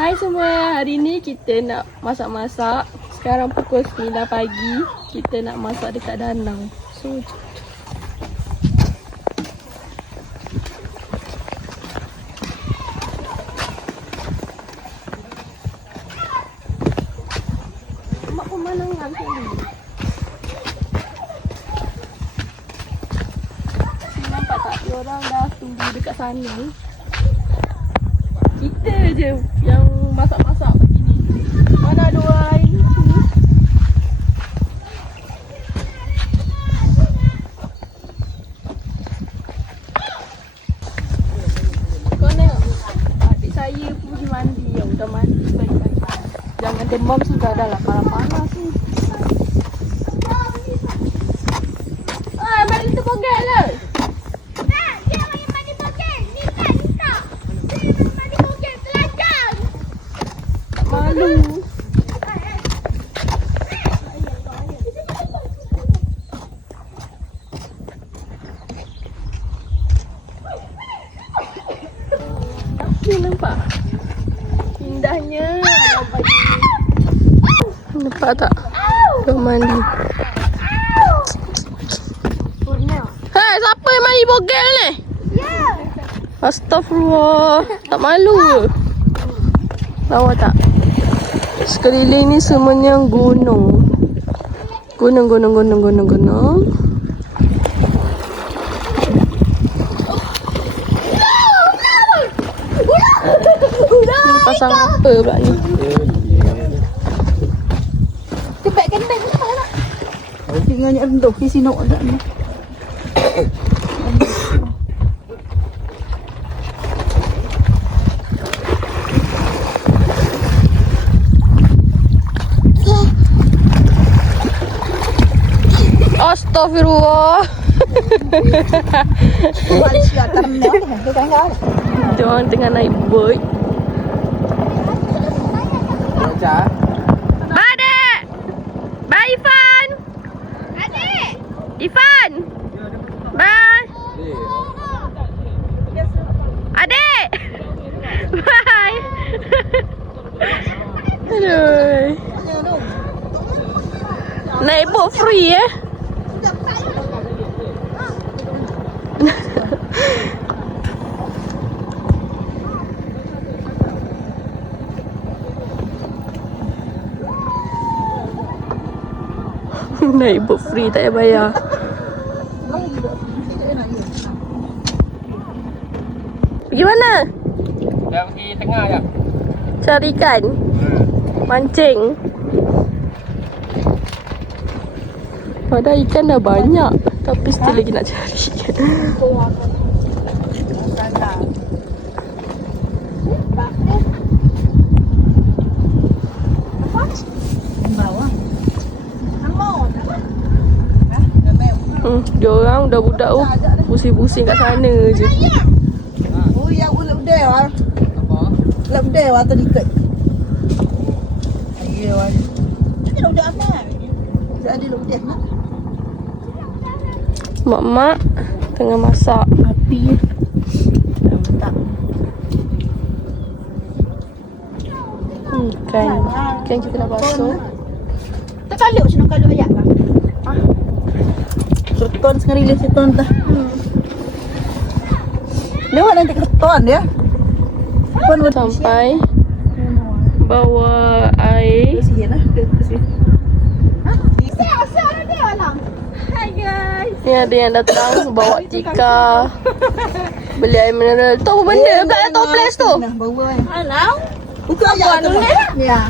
Hai semua, hari ni kita nak masak-masak. Sekarang pukul 9 pagi. Kita nak masak dekat danau. So, mak pemandangan tadi. Nampak tak? Dia orang dah tunggu dekat sana. Kita je yang masak-masak begini. Mana ada orang lain ni? Kau tengok, adik saya pergi mandi. Yang dah mandi baik-baik. Jangan demam sudah dah lah, panas-panas ni. Mari kita bogel lah. Malu. Ni nampak indahnya pagi. Nampak tak? Dah mandi. Hai, siapa yang mandi bogel ni? Ya. Astagfirullah. Tak malu ke? Lawa tak? Sekeliling ni semuanya gunung. Gunung. Pasang apa pula ni? Kebek kendeng apa nak? Tinggalnya rendah di sini ada ni. Astagfirullah. Dia orang tengah naik boat. Adik! Bye Ifan! Adik! Ifan! Bye! Adik! Bye! Aduh. Naik boat free Naik boat free tak payah bayar. Pergi mana? Dah pergi tengah je. Cari ikan. Mancing. Padahal ikan dah banyak, tapi still lagi nak cari. Dia orang dah budak pusing-pusing kat sana je. Oh, yang ulap dia. Apa? Ulap dia atau diket. Ya, wah. Ini udah aman. Jadi ulap dia nak. Mak-mak tengah masak api. Ikan kita nak basuh. Tak kalau macam kalau ayat kan. Keton sekali lihat keton dah. Dia nak nanti keton dia. Sampai bawa air. Sihlah, sih. Hai guys. Ni ada yang datang bawa tika. Beli air mineral. Tu apa benda kat toples tu? Bawa kan. Alah. Bukan ayat tu. Ya.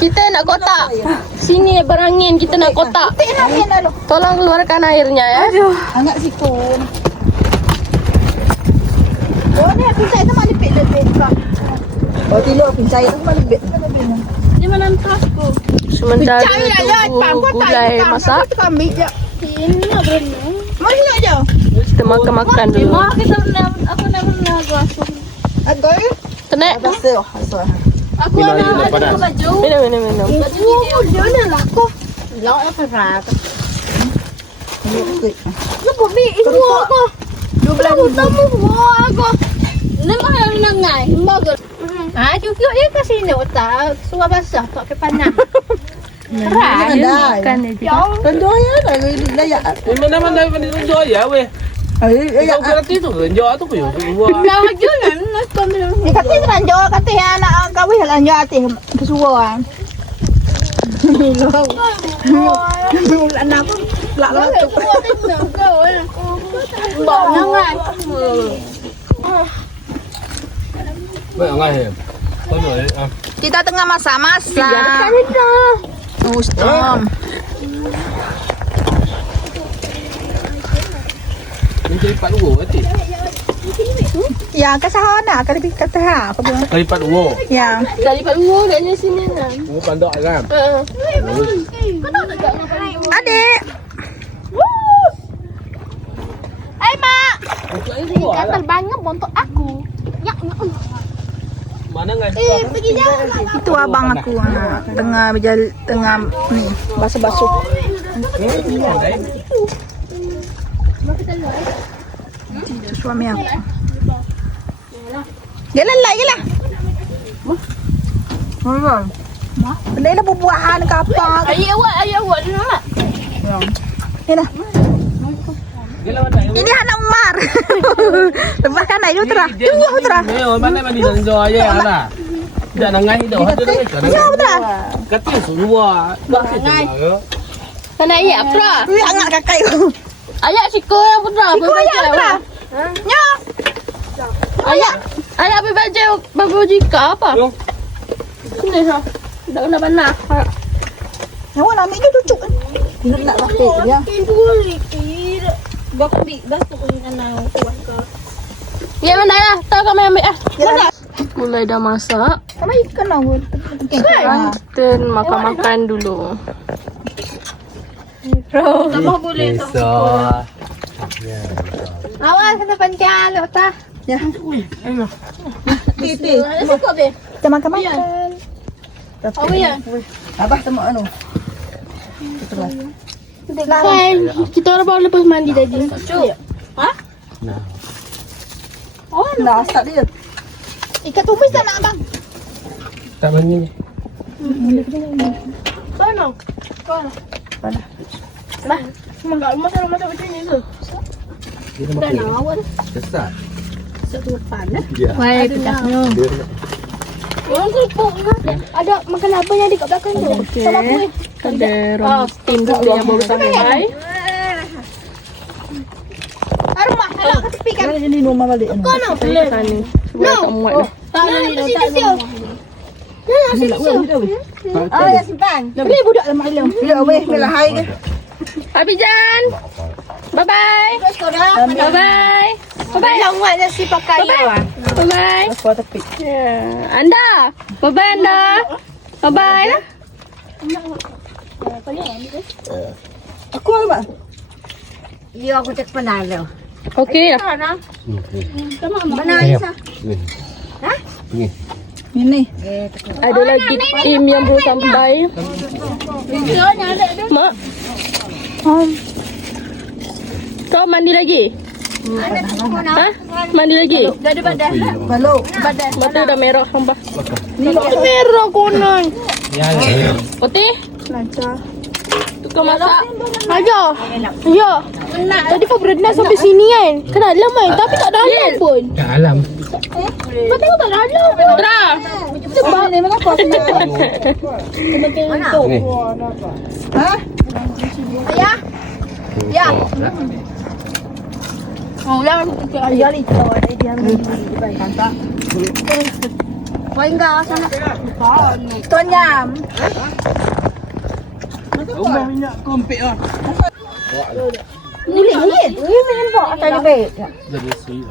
Kita nak kotak. Sini berangin, kita nak kotak. Tolong keluarkan airnya ya. Aduh. Hangat sikon. Oh ni pincai tu mana lebih kah? Oh tilo pincai tu mana lebih. Di mana tasku? Sementara tunggu gulai masak. Kita ambil je. Ini nak berenang. Mana je? Kita makan dulu. Kita berenang. Aku nak berenang aku. Agak ya? Tenek. Aku nak ada baju. Minum. Baju dia nak aku. Lauk apa rat? Lu bumi ini aku. Lu belum tamu aku. Ni mah yang nangai, bagus. Cukup je kat sini tak. Suar basah pakai panas. Kerah dia makan dia. Tentu ya tak layak. Mana-mana tunjuk ya weh. Ya. Kau berarti tu tunjuk tu pun buat. Laju kan nakam dia. Ni kata ranjo kata anak kawin ranjo ati kesuruan. Anak aku lak tu. Jangan. Baik ngai. Tunjuk ah. Kita tengah masak-masak. Ustom. Ini lipat dua berarti. Ya, ke sahana nak ke lebih kata ha apa bilang? Lipat dua. Ya. Dari kat luar katnya sini lah. Dua pandak kan. Adik. Hai mak. Gatal banget bontot aku. Ya. Mana ngai? Pergi jauh. Itu abang aku tengah berjalan tengah ni basuh-basuh. Suami aku. Jalan lah, jalan. Benda lah buah-buahan ke apa. Ayah awak dia nak. Ni lah. Ini anak Umar. Lepas kan naik Utra. Tunggu Utra. Mana mandi tunjuk aja lah. Dah nangai dah. Ya Utra. Kata semua. Ngai. Sana ayah Putra. Wih angkat kakak itu. Ayah siko yang Putra. Ikut ayah Utra. Ya. Ayah ambil baju jika apa? Sini ha. Tak kena panas. Awak nak ambil dia cucuk kan? Dia nak pakai dia. Ya mana ya? Tahu kami ambil ah. Mulai dah masak. Sama ikan awak. Kita makan-makan dulu. Tak boleh tu. So. Awak kena pancang lo ta. Ya. Kita makan-makan. Oh ya. Abah sama anu. Kan kita orang baru lepas mandi tadi. Ha? Nah. Oh, dah start dia. Ikan tumis tak nak abang? Tak mandi. Sana. Mana? Bah, mak masak macam ni ke? Kita makan. Besar. Ya. Wah, pedasnya. Orang kerupuk kan? Ada makan apa yang di kat belakang tu? Sama apa? Ada roti steam tu yang baru sampai. Rumah nak ke tepi kan? Ini rumah balik. Kau nak boleh sana. Sebab tak muat dah. Tak ada ni tak ada. Ya simpan. Ni budak dalam malam. Ya weh, belah hai ke. Abijan. Bye bye. Bye bye. Bye-bye. Lawatnya si pakai ya. Bye-bye. Kuat tepi. Ya. Anda. Bye-bye Anda. Bye-bye lah. Aku apa? Ya aku cek penalo. Okey lah. Mana Aisyah? Ha? Ni. Ini. Ada lagi tim yang belum sampai. Mak. Kau mandi lagi? Ha? Mandi lagi? Dah ada badan. Belum. Badan. Mata dah merah sampah. Merah kuning. Ya. Putih? Lancar. Tukar masak. Aja. Ya. Tadi kau berenang sampai sini kan? Kan dalam kan? Tapi tak dalam pun. Kat alam. Kau tengok tak dalam. Tra. Sebab ni mana kau sini? Mana? Ha? Ayah? Ya. Oh, lah ayah ni tahu ada dia ni. Kanta. Kau enggak sana. Tonyam. Rumah minyak kompek ah. Ni ni. Ni main apa? Tak ada bed. Jadi sweet.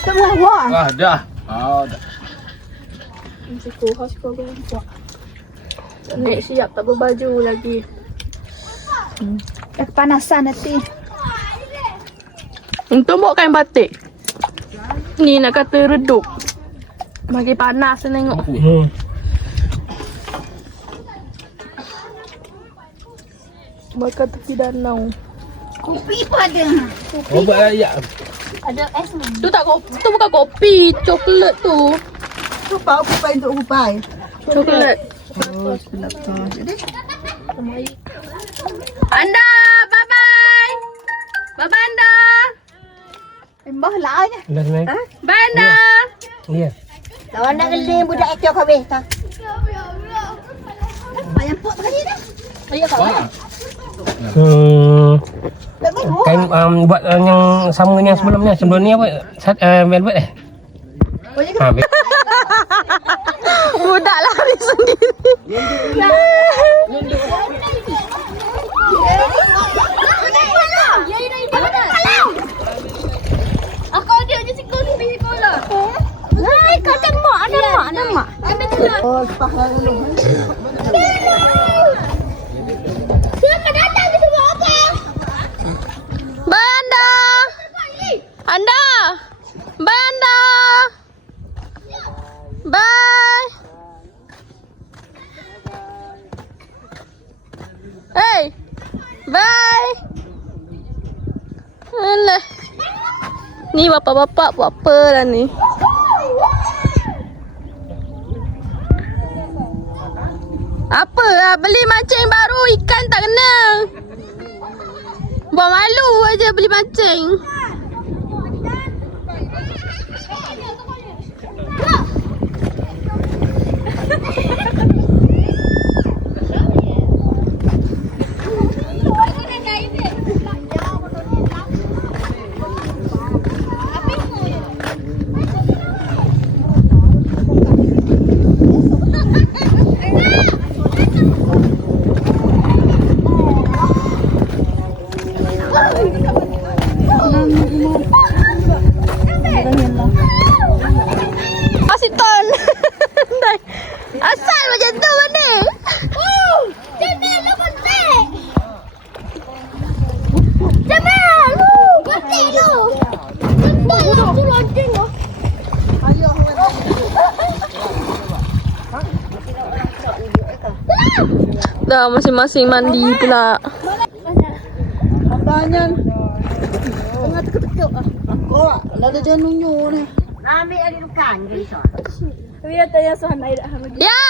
Semua wah. Ah, dah. Ah, dah. Nek siap tak berbaju lagi. Dah kepanasan nanti. Untuk bawa kain batik. Ni nak kata redup. Bagi panas tengok. Bakar tepi danau. Kopi pun ada. Oh, buat ayak. Ada es ni. Tu tak kopi, tu bukan kopi, coklat tu. Apa kupai untuk kupai? Coklat. Oh, sedap tu. Jadi, Anda, bye-bye. Bye-bye Anda. mbah lah je. Dah senang. Bye Anda. Ya. Lawan nak geling budak ekor habis tak? Ayam pot tadi dah. Ayo kau. Kain buat yang sama yang sebelumnya. Sebelum ni apa? Velvet Budak lari sendiri. Aku dia je sikul di sekolah. Hai, kau ada mak, ada mak. Ambil dulu. Oh, sepah dulu. Siapa datang di sebelah apa? Bye Anda. Anda. Bye Anda. Bye. Hey. Bye. Alah. Ni bapak-bapak buat apa lah ni? Apa lah, beli mancing baru, ikan tak kena. Buat malu aja beli mancing. Asiton. Asal macam tu mana? Oh, Jamil penting. Jamil, penting tu. Betul tu lonceng tu. Dah masing-masing mandi pula. Apanya? Tengah tekuk-tekuk ah. Aku lalu jangan nunyu ni. Ambil ada lukan ke iso. Ya.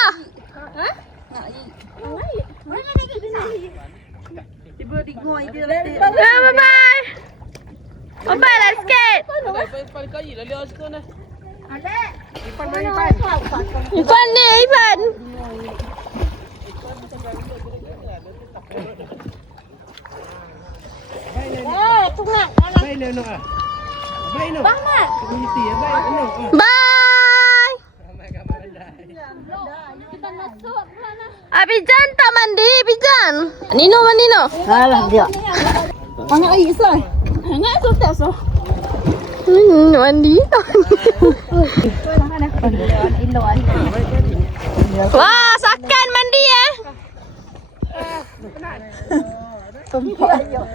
Tiba di goi dia lah. Ya, bye-bye. Bye-bye lah sikit. Ipan ni, Ipan. Tungak. Bangat. Bye. Abijan tak mandi, Abijan. Nino mandi no. Alah dia. Hangat air sah. Hangat tu tak so. Mandi. Wah, Sakan mandi eh.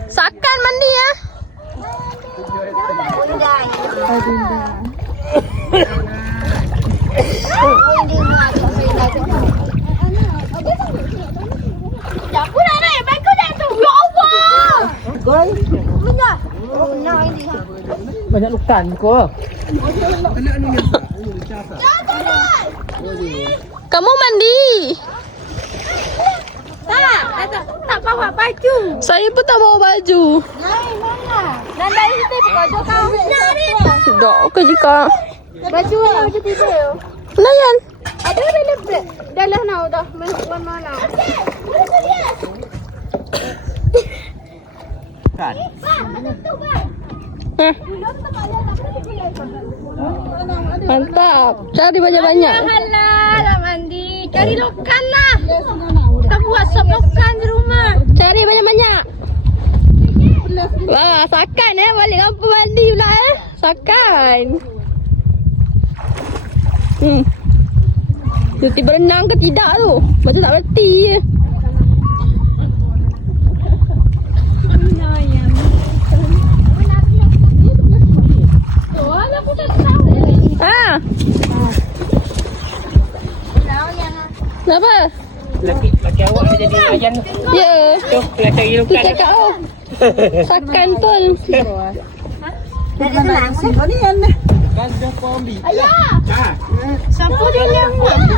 Sakan mandi eh. Dapur dah naik, bangku dah tu. Ya Allah. Goi. Banyak lukan kau. Kamu mandi? Tak bawa baju. Saya pun tak bawa baju. Nanda itu baju kau. Dok ke jika. Baju baju tidur. Layan. Ada lebih. Dah lah now dah. Mana now? Kan. Mantap. Cari banyak-banyak. Lah mandi. Cari lokan lah. Kita buat sop lokan di rumah. Cari banyak-banyak. Wah, Sakan balik kampung mandi pula Sakan. Dia berenang ke tidak tu? Macam tak berhenti je. Kenapa? Laki awak dia jadi ayan tu. Ya. Tu, kena cari Tu lukan. cakap tu. Sakan tol. Nak senang sih. Ni kan. Kan dah kau ambil. Ayah. Siapa dia ni?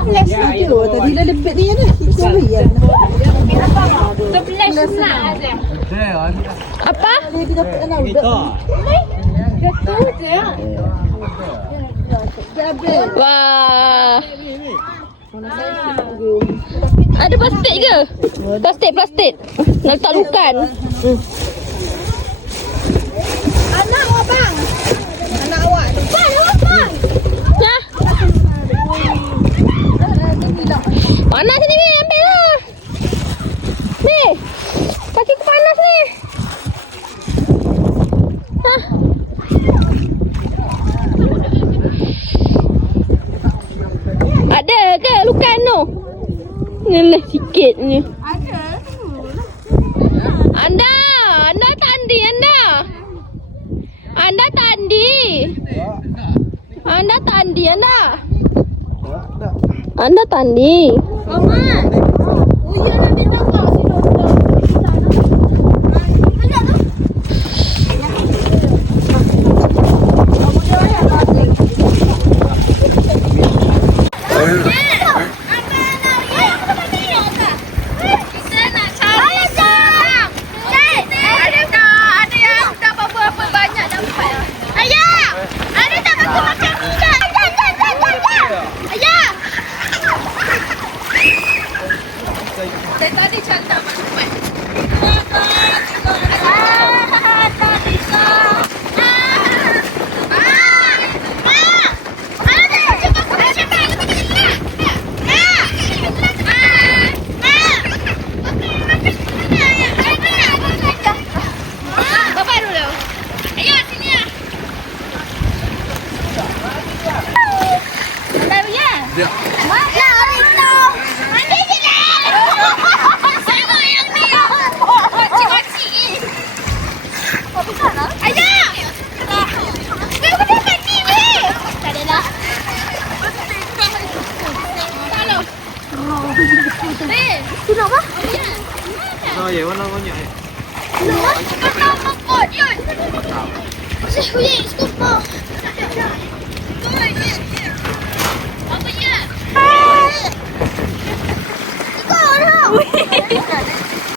flash video tadi dah lebih dia dah. Sorry ya. Apa? Dia dapat nak udah. Wah. Ada plastik ke? Plastik. Nak letak lukan. Anak awak bang. Anak awak tu. Bang. Ya. Panas ni, Bi. Ambil lah. Bi. Kaki aku panas ni. Hah? Ada ke lukan tu? Nelah sikit ni. Ada. Anda tandi anda. Anda tandi. Anda tandi. Mama. Uya nak minta kau sini. Vậy quá nó có nhảy. Apa ya?